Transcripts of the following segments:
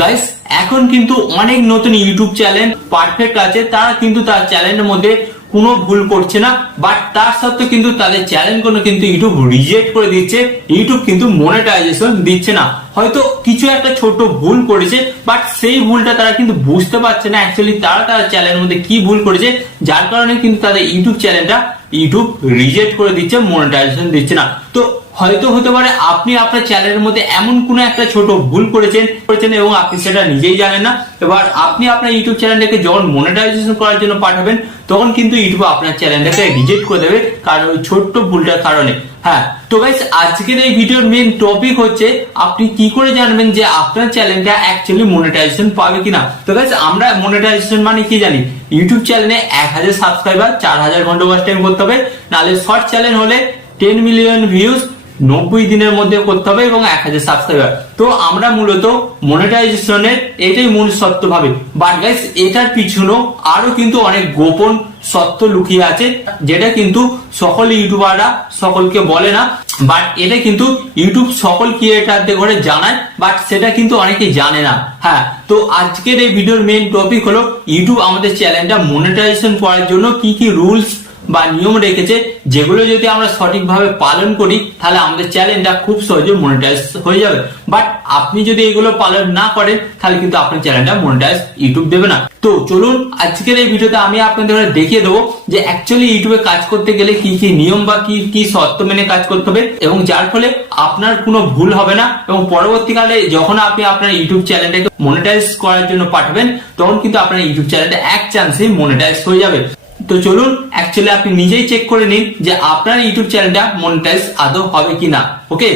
Guys এখন কিন্তু অনেক নতুন ইউটিউব চ্যানেল পারফেক্ট আছে, তারা কিন্তু তার চ্যানেলের মধ্যে কোনো ভুল করছে না, বাট তার সত্ত্বেও কিন্তু তাদের চ্যানেলগুলো কিন্তু ইউটিউব রিজেক্ট করে দিচ্ছে। ইউটিউব কিন্তু মনিটাইজেশন দিচ্ছে না। হয়তো কিছু একটা ছোট ভুল করেছে, বাট সেই ভুলটা তারা কিন্তু বুঝতে পারছে না অ্যাকচুয়ালি তারা তার চ্যানেলের মধ্যে কি ভুল করেছে, যার কারণে কিন্তু তাদের ইউটিউব চ্যানেলটা ইউটিউব রিজেক্ট করে দিচ্ছে, মনিটাইজেশন দিচ্ছে না। তো হয়তো হতে পারে আপনি আপনার চ্যানেলের মধ্যে এমন কোনো একটা ছোট ভুল করেছেন এবং আপনি সেটা নিজেই জানেন না। এবার আপনি আপনার ইউটিউব চ্যানেলটাকে যখন মনিটাইজেশন করার জন্য পাঠাবেন, তখন কিন্তু ইউটিউব আপনার চ্যানেলটাকে রিজেক্ট করে দেবে, কারণ ওই ছোট্ট ভুলটার কারণে। হ্যাঁ, তো গাইস আজকের এই ভিডিওর মেইন টপিক হচ্ছে আপনি কি করে জানবেন যে আপনার চ্যানেলটা অ্যাকচুয়ালি মনিটাইজেশন পাবে কিনা। তো গাইস আমরা মনিটাইজেশন মানে কি জানি, ইউটিউব চ্যানেলে 1000 সাবস্ক্রাইবার 4000 ঘন্টা ওয়াচ টাইম করতে হবে, নাহলে শর্ট চ্যানেল হলে 10 মিলিয়ন ভিউজ 90 দিনের মধ্যে করতে হবে এবং 1000 সাবস্ক্রাইবার। তো আমরা মূলত মনিটাইজেশনের এটাই মূল সত্য ভাবে, বাট গাইস এটার পিছনেও আরো কিন্তু অনেক গোপন সত্য লুকিয়ে আছে, যেটা কিন্তু সকল ইউটিউবাররা সকলকে বলে না, বাট এটা কিন্তু ইউটিউব সকল ক্রিয়েটারদের করে জানায়, বাট সেটা কিন্তু অনেকেই জানে না। হ্যাঁ, তো আজকের এই ভিডিওর মেইন টপিক হলো ইউটিউব আমাদের চ্যানেলটা মনিটাইজেশন করার জন্য কি কি রুলস বা নিয়ম রেখেছে, যেগুলো যদি আমরা সঠিকভাবে পালন করি তাহলে আমাদের চ্যানেলটা খুব সহজে মনিটাইজ হয়ে যাবে। বাট আপনি যদি এগুলো পালন না করেন তাহলে কিন্তু আপনার চ্যানেলটা মনিটাইজ ইউটিউব দেবে না। তো চলুন আজকের এই ভিডিওতে আমি আপনাদের দেখিয়ে দেবো যে অ্যাকচুয়ালি ইউটিউবে কাজ করতে গেলে কি কি নিয়ম বা কি কি শর্ত মেনে কাজ করতে হবে, এবং যার ফলে আপনার কোনো ভুল হবে না, এবং পরবর্তীকালে যখন আপনি আপনার ইউটিউব চ্যানেলটাকে মনিটাইজ করার জন্য পাঠাবেন, তখন কিন্তু আপনার ইউটিউব চ্যানেলটা এক চান্সেই মনিটাইজ হয়ে যাবে। তো চলুন অ্যাকচুয়ালি আপনি নিজেই চেক করে নিন যে আপনার ইউটিউব চ্যানেলটা মনিটাইজ আদৌ হবে কিনা। ওকে,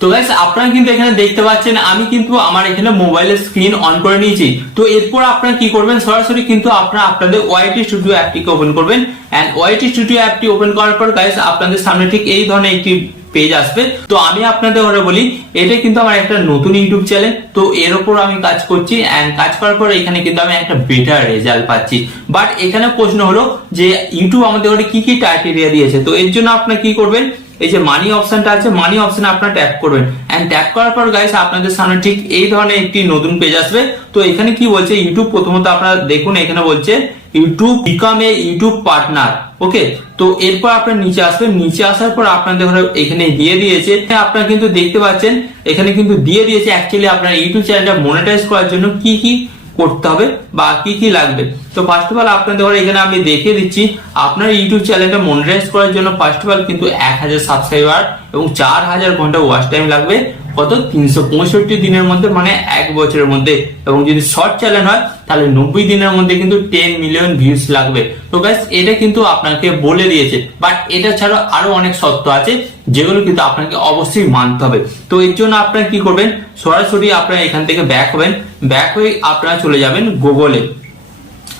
তো গাইস আপনারা কিন্তু এখানে দেখতে পাচ্ছেন আমি কিন্তু আমার এখানে মোবাইলের স্ক্রিন অন করে নিয়েছি। তো এরপর আপনারা কি করবেন, সরাসরি কিন্তু আপনারা আপনাদের ওয়াইটি স্টুডিও অ্যাপটিকে ওপেন করবেন, এন্ড ওয়াইটি স্টুডিও অ্যাপটি ওপেন করার পর গাইস আপনাদের সামনে ঠিক এই ধরনের একটি পেজ আসবে। তো আমি আপনাদের ওরা বলি এটা কিন্তু আমার একটা নতুন ইউটিউব চ্যানেল, তো এর উপর আমি কাজ করছি, এন্ড কাজ করার পর এখানে কিন্তু আমি একটা বেটার রেজাল্ট পাচ্ছি। বাট এখানে প্রশ্ন হলো যে ইউটিউব আমাদের ওরা কি কি ক্রাইটেরিয়া দিয়েছে। তো এর জন্য আপনারা কি করবেন, এই যে মানি অপশনটা আছে, মানি অপশনে আপনারা ট্যাপ করবেন, এন্ড ট্যাপ করার পর গাইস আপনাদের সামনে ঠিক এই ধরনের একটি নতুন পেজ আসবে। তো এখানে কি বলছে, ইউটিউব প্রথমত আপনারা দেখুন এখানে বলছে YouTube become a YouTube partner. Okay, তো এরপর আপনার নিচে আসবেন, নিচে আসার পর আপনাদের এখানে দিয়ে দিয়েছে, আপনারা কিন্তু দেখতে পাচ্ছেন এখানে কিন্তু দিয়ে দিয়েছে অ্যাকচুয়ালি আপনার ইউটিউব চ্যানেলটা মনিটাইজ করার জন্য কি কি করতে হবে বা কি কি লাগবে। তো ফার্স্ট অফ অল আপনাদের এখানে আমি দেখিয়ে দিচ্ছি, আপনার ইউটিউব চ্যানেলটা মনিটাইজ করার জন্য ফার্স্ট অফ অল কিন্তু 1000 সাবস্ক্রাইবার এবং 4000 ঘন্টা ওয়াচ টাইম লাগবে, কত 365 দিনের মধ্যে, মানে এক বছরের মধ্যে। এবং যদি শর্ট চ্যানেল হয় তাহলে 90 দিনের মধ্যে কিন্তু 10 মিলিয়ন ভিউজ লাগবে। তো গাইস এটা কিন্তু আপনাকে বলে দিয়েছে, বাট এটা ছাড়া আরো অনেক শর্ত আছে যেগুলো কিন্তু আপনাকে অবশ্যই মানতে হবে। তো এর জন্য আপনারা কি করবেন, সরাসরি আপনারা এখান থেকে ব্যাক হবেন, ব্যাক হয়ে আপনারা চলে যাবেন গুগলে।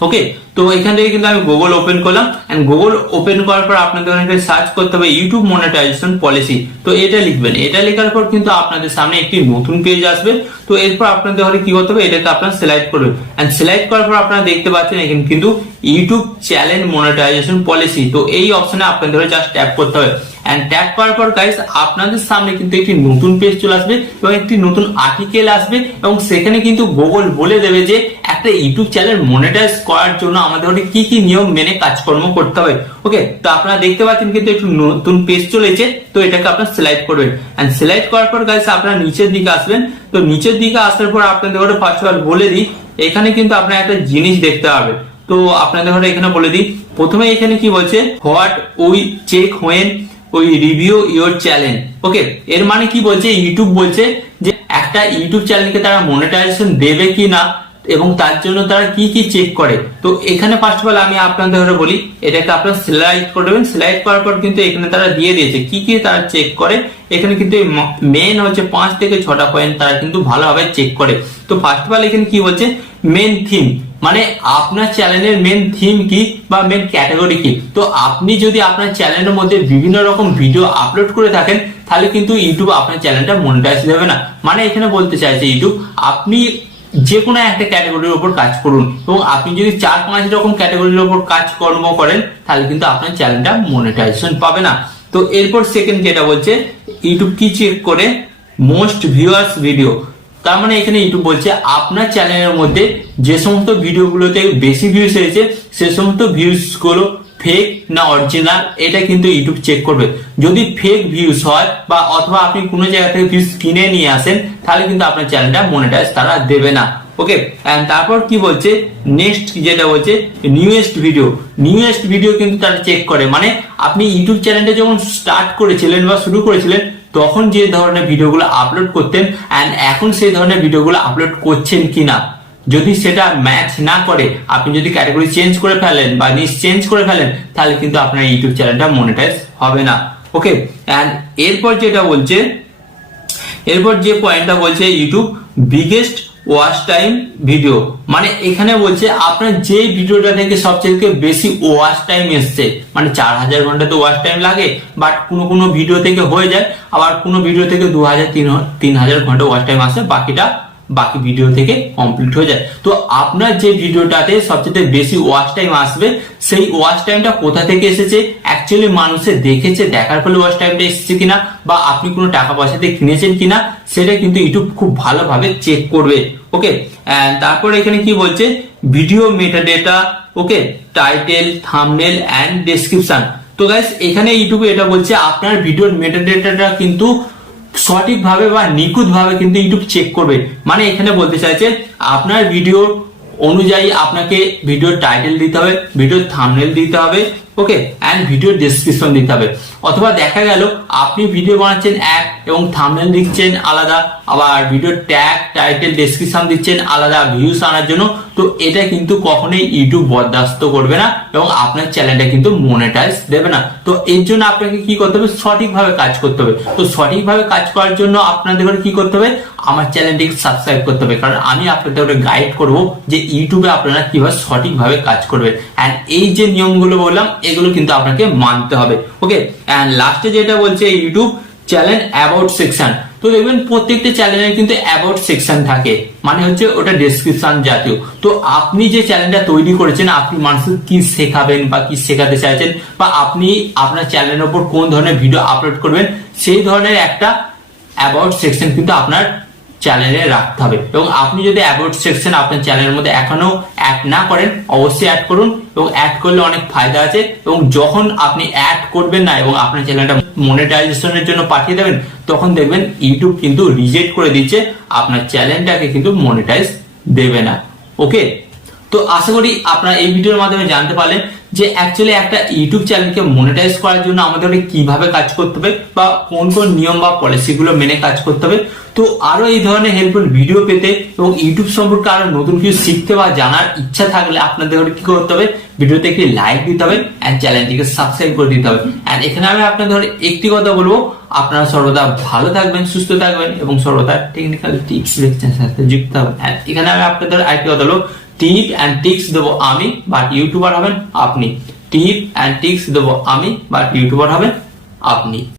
ওকে, তো এখান থেকে কিন্তু আমি গুগল ওপেন করলাম, এন্ড গুগল ওপেন করার পর আপনাদের এখানে সার্চ করতে হবে ইউটিউব মনিটাইজেশন পলিসি। তো এটা লিখবেন, এটা লেখার পর কিন্তু আপনাদের সামনে একটি নতুন পেজ আসবে। তো এরপর আপনাদের ঘরে কি করতে হবে, এটাকে আপনারা সিলেক্ট করবেন, এন্ড সিলেক্ট করার পর আপনারা দেখতে পাচ্ছেন এখানে কিন্তু ইউটিউব চ্যানেল মনিটাইজেশন পলিসি। তো এই অপশনে আপনাদের জাস্ট ট্যাপ করতে হবে, এন্ড ট্যাপ করার পর গাইস আপনাদের সামনে কিন্তু একটি নতুন পেজ চলে আসবে এবং একটি নতুন আর্টিকেল আসবে, এবং সেখানে কিন্তু গুগল বলে দেবে যে একটা ইউটিউব চ্যানেল মনিটাইজ করার জন্য আমাদের কি কি নিয়ম মেনে কাজকর্ম করতে হবে। ওকে, তো আপনারা দেখতে পাচ্ছেন কিন্তু একটু নতুন পেজ চলেছে। তো এটাকে আপনারা সিলেক্ট করবেন, এন্ড সিলেক্ট করার পর গাইস আপনারা নিচের দিকে আসবেন। তো নিচের দিকে আসার পর আপনাদের ফার্স্ট অফ অল বলে দিই, এখানে কিন্তু আপনারা একটা জিনিস দেখতে হবে। তো আপনাদের এখানে বলে দিই, প্রথমে এখানে কি বলছে, হোয়াট উই চেক হোয়েন ওই রিভিউ ইওর চ্যানেল। ওকে, এর মানে কি বলছে, ইউটিউব বলছে যে একটা ইউটিউব চ্যানেলকে তারা মনিটাইজেশন দেবে কি না, এবং তার জন্য তারা কি কি চেক করে। তো এখানে ফার্স্ট অফ অল আমি আপনাদের বলি, এটাকে আপনারা সিলেক্ট করবেন, সিলেক্ট করার পর কিন্তু এখানে তারা দিয়ে দিয়েছে কি কি তারা চেক করে। এখানে কিন্তু মেন হচ্ছে 5 থেকে 6টা পয়েন্ট তারা কিন্তু ভালোভাবে চেক করে। তো ফার্স্ট অফ অল এখানে কি বলছে, মেন থিম, মানে আপনার চ্যানেলের মেন থিম কি বা মেন ক্যাটাগরি কি। তো আপনি যদি আপনার চ্যানেলের মধ্যে বিভিন্ন রকম ভিডিও আপলোড করে থাকেন তাহলে কিন্তু ইউটিউব আপনার চ্যানেলটা মনিটাইজ দেবে না। মানে এখানে বলতে চাইছে ইউটিউব আপনি যে কোনো একটা ক্যাটাগরির উপর কাজ করুন, এবং আপনি যদি 4-5 রকম ক্যাটাগরির উপর কাজকর্ম করেন তাহলে কিন্তু আপনার চ্যানেলটা মনিটাইজেশন পাবে না। তো এরপর সেকেন্ড যেটা বলছে, ইউটিউব কি চেক করে, মোস্ট ভিউয়ার্স ভিডিও। তার মানে এখানে ইউটিউব বলছে আপনার চ্যানেলের মধ্যে যে সমস্ত ভিডিওগুলোতে বেশি ভিউজ এসেছে সে সমস্ত ভিউজ গুলো ফেক না অরিজিনাল, এটা কিন্তু ইউটিউব চেক করবে। যদি ফেক ভিউজ হয় বা অথবা আপনি কোনো জায়গা থেকে ভিউজ কিনে নিয়ে আসেন, তাহলে কিন্তু আপনার চ্যানেলটা মনিটাইজ তারা দেবে না। ওকে, এন্ড তারপর কি বলছে, নেক্সট যেটা বলছে নিউয়েস্ট ভিডিও কিন্তু তারা চেক করে। মানে আপনি ইউটিউব চ্যানেলটা যখন স্টার্ট করেছিলেন বা শুরু করেছিলেন, তখন যে ধরনের ভিডিওগুলো আপলোড করতেন এন্ড এখন সেই ধরনের ভিডিওগুলো আপলোড করছেন কিনা, যদি সেটা ম্যাচ না করে, আপনি যদি ক্যাটাগরি চেঞ্জ করে ফেলেন বা নিশ চেঞ্জ করে ফেলেন, তাহলে কিন্তু আপনার ইউটিউব চ্যানেলটা মনিটাইজ হবে না। ওকে, এন্ড এরপর যেটা বলছে, এরপর যে পয়েন্টটা বলছে YouTube biggest watch time video, মানে এখানে বলছে আপনার যে ভিডিওটা থেকে সবচেয়ে বেশি ওয়াচ টাইম এসছে, মানে 4000 ঘন্টা তো ওয়াচ টাইম লাগে, বাট কোনো ভিডিও থেকে হয়ে যায়, আবার কোনো ভিডিও থেকে 2000-3000 ঘন্টা ওয়াচ টাইম আসে, বাকি ভিডিও থেকে কমপ্লিট হয়ে যায়। তো আপনার যে ভিডিওটাতে সবচেয়ে বেশি ওয়াচ টাইম আসবে, সেই ওয়াচ টাইমটা কোথা থেকে এসেছে, অ্যাকচুয়ালি মানুষে দেখেছে, দেখার ফলে ওয়াচ টাইমটা এসেছে কিনা, বা আপনি কোনো টাকা পয়সাতে কিনেছেন কিনা, সেটা কিন্তু ইউটিউব খুব ভালোভাবে চেক করবে। ওকে, তারপর এখানে কি বলছে, video metadata, okay, title, thumbnail and description. তো গাইস এখানে ইউটিউবে এটা বলছে আপনার ভিডিওর মেটাডেটাটা কিন্তু সঠিকভাবে বা নিখুঁতভাবে কিন্তু ইউটিউব চেক করবে। মানে এখানে বলতে চাইছে আপনার ভিডিও অনুযায়ী আপনাকে ভিডিওর টাইটেল দিতে হবে, ভিডিওর থাম্বনেল দিতে হবে, ওকে, এন্ড ভিডিওর ডেসক্রিপশন দিতে হবে। অথবা দেখা গেল আপনি ভিডিও বানাচ্ছেন এক এবং থাম্বনেল দিচ্ছেন আলাদা, আবার ভিডিওর ট্যাগ, টাইটেল, ডেসক্রিপশন দিচ্ছেন আলাদা ভিউজ আনার জন্য, তো এটা কিন্তু কখনোই ইউটিউব বরদাস্ত করবে না এবং আপনার চ্যানেলটা কিন্তু মনিটাইজ দেবে না। তো এর জন্য আপনাকে কি করতে হবে, সঠিকভাবে কাজ করতে হবে। তো সঠিকভাবে কাজ করার জন্য আপনাদের কি করতে হবে, আমার চ্যানেলটিকে সাবস্ক্রাইব করতে হবে, কারণ আমি আপনাদের গাইড করব যে ইউটিউবে আপনারা কিভাবে সঠিকভাবে কাজ করবেন। এন্ড এই যে নিয়মগুলো বললাম, এগুলো কিন্তু আপনাকে মানতে হবে। ওকে, এন্ড লাস্টে যেটা বলছে ইউটিউব চ্যানেল অ্যাবাউট সেকশন। তো দেখবেন প্রত্যেকটা চ্যানেলের কিন্তু অ্যাবাউট সেকশন থাকে, মানে হচ্ছে ওটা ডেসক্রিপশন জাতীয়। তো আপনি যে চ্যানেলটা তৈরি করেছেন, আপনি মানুষকে কি শেখাবেন বা কি শেখাতে চাইছেন, বা আপনি আপনার চ্যানেলের উপর কোন ধরনের ভিডিও আপলোড করবেন, সেই ধরনের একটা অ্যাবাউট সেকশন কিন্তু আপনার চ্যানেলে রাখতে হবে। এবং আপনি যদি অ্যাবাউট সেকশন আপনার চ্যানেলের মধ্যে এখনো অ্যাড না করেন, অবশ্যই অ্যাড করুন। এবং অ্যাড করলে অনেক ফায়দা আছে, এবং যখন আপনি অ্যাড করবেন না এবং আপনার চ্যানেলটা মনিটাইজেশনের জন্য পাঠিয়ে দেবেন, তখন দেখবেন ইউটিউব কিন্তু রিজেক্ট করে দিচ্ছে, আপনার চ্যানেলটাকে কিন্তু মনিটাইজ দেবে না। ওকে, তো আশা করি আপনারা এই ভিডিওর মাধ্যমে জানতে পারলেন যে অ্যাকচুয়ালি একটা ইউটিউব চ্যানেলকে মনিটাইজ করার জন্য আমাদের কিভাবে কাজ করতে হবে বা কোন কোন নিয়ম বা পলিসিগুলো মেনে কাজ করতে হবে। তো আরো এই ধরনের হেল্পফুল ভিডিও পেতে এবং ইউটিউব সম্পর্কে আরো নতুন কিছু শিখতে বা জানার ইচ্ছা থাকলে আপনাদের কি করতে হবে, ভিডিওতে একটি লাইক দিতে হবে এন্ড চ্যানেলটিকে সাবস্ক্রাইব করে দিতে হবে। এন্ড এখানে আমি আপনাদের একটি কথা বলবো, আপনারা সর্বদা ভালো থাকবেন, সুস্থ থাকবেন এবং সর্বদা টেকনিক্যাল টিপস লেকচারের সাথে যুক্ত হবেন। এন্ড এখানে আমি আপনাদের আরেকটি কথা বলবো, টিপ এন্ড টিক্স দেবো আমি, বাট ইউটিউবার হবেন আপনি। টিপ এন্ড টিক্স দেবো আমি, বাট ইউটিউবার হবেন আপনি।